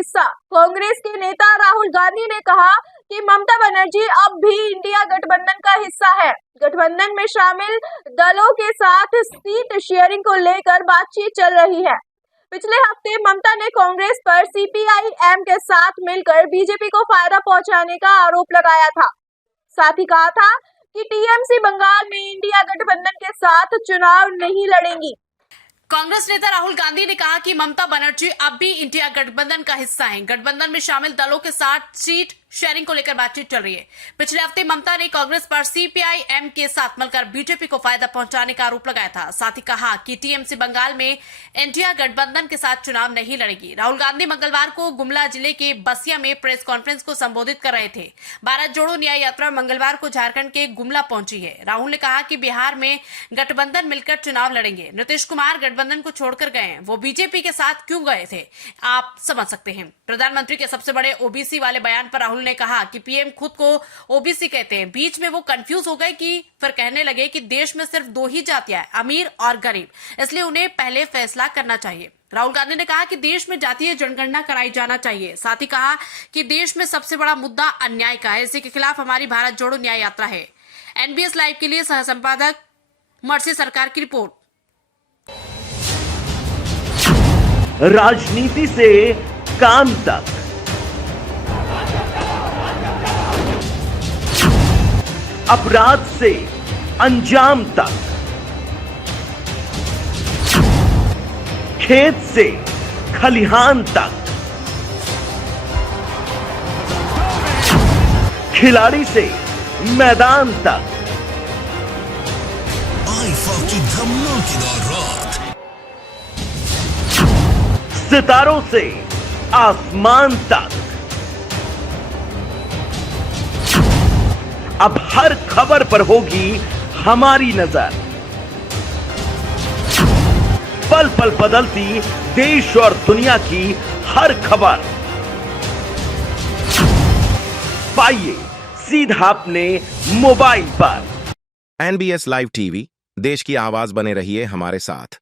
हिस्सा। कांग्रेस के नेता राहुल गांधी ने कहा कि ममता बनर्जी अब भी इंडिया गठबंधन का हिस्सा है। गठबंधन में शामिल दलों के साथ सीट शेयरिंग को लेकर बातचीत चल रही है। पिछले हफ्ते ममता ने कांग्रेस पर सीपीआई-एम के साथ मिलकर बीजेपी को फायदा पहुंचाने का आरोप लगाया था। साथ ही कहा था कि टीएमसी बंगाल में इंडिया गठबंधन के साथ चुनाव नहीं लड़ेंगी। कांग्रेस नेता राहुल गांधी ने कहा कि ममता बनर्जी अब भी इंडिया गठबंधन का हिस्सा हैं। गठबंधन में शामिल दलों के साथ सीट शेयरिंग को लेकर बातचीत चल रही है। पिछले हफ्ते ममता ने कांग्रेस पर सीपीआई-एम के साथ मिलकर बीजेपी को फायदा पहुंचाने का आरोप लगाया था। साथ ही कहा कि टीएमसी बंगाल में इंडिया गठबंधन के साथ चुनाव नहीं लड़ेगी। राहुल गांधी मंगलवार को गुमला जिले के बसिया में प्रेस कॉन्फ्रेंस को संबोधित कर रहे थे। भारत जोड़ो न्याय यात्रा मंगलवार को झारखंड के गुमला पहुंची है। राहुल ने कहा कि बिहार में गठबंधन मिलकर चुनाव लड़ेंगे। नीतीश कुमार गठबंधन को छोड़कर गए, वो बीजेपी के साथ क्यों गए थे, आप समझ सकते हैं। प्रधानमंत्री के सबसे बड़े ओबीसी वाले बयान पर राहुल ने कहा कि पीएम खुद को ओबीसी कहते हैं। बीच में वो कंफ्यूज हो गए कि फिर कहने लगे कि देश में सिर्फ दो ही जातियां हैं, अमीर और गरीब, इसलिए उन्हें पहले फैसला करना चाहिए। राहुल गांधी ने कहा कि देश में जातीय जनगणना कराई जाना चाहिए। साथ ही कहा कि देश में सबसे बड़ा मुद्दा अन्याय का है, इसी के खिलाफ हमारी भारत जोड़ो न्याय यात्रा है। एनबीएस लाइव के लिए सह संपादक मर्सी सरकार की रिपोर्ट। राजनीति से काम तक, अपराध से अंजाम तक, खेत से खलिहान तक, खिलाड़ी से मैदान तक, आईफा की धमाकेदार रात, सितारों से आसमान तक, अब हर खबर पर होगी हमारी नजर। पल पल बदलती देश और दुनिया की हर खबर पाइए सीधा अपने मोबाइल पर। एनबीएस लाइव टीवी, देश की आवाज बने रहिए हमारे साथ।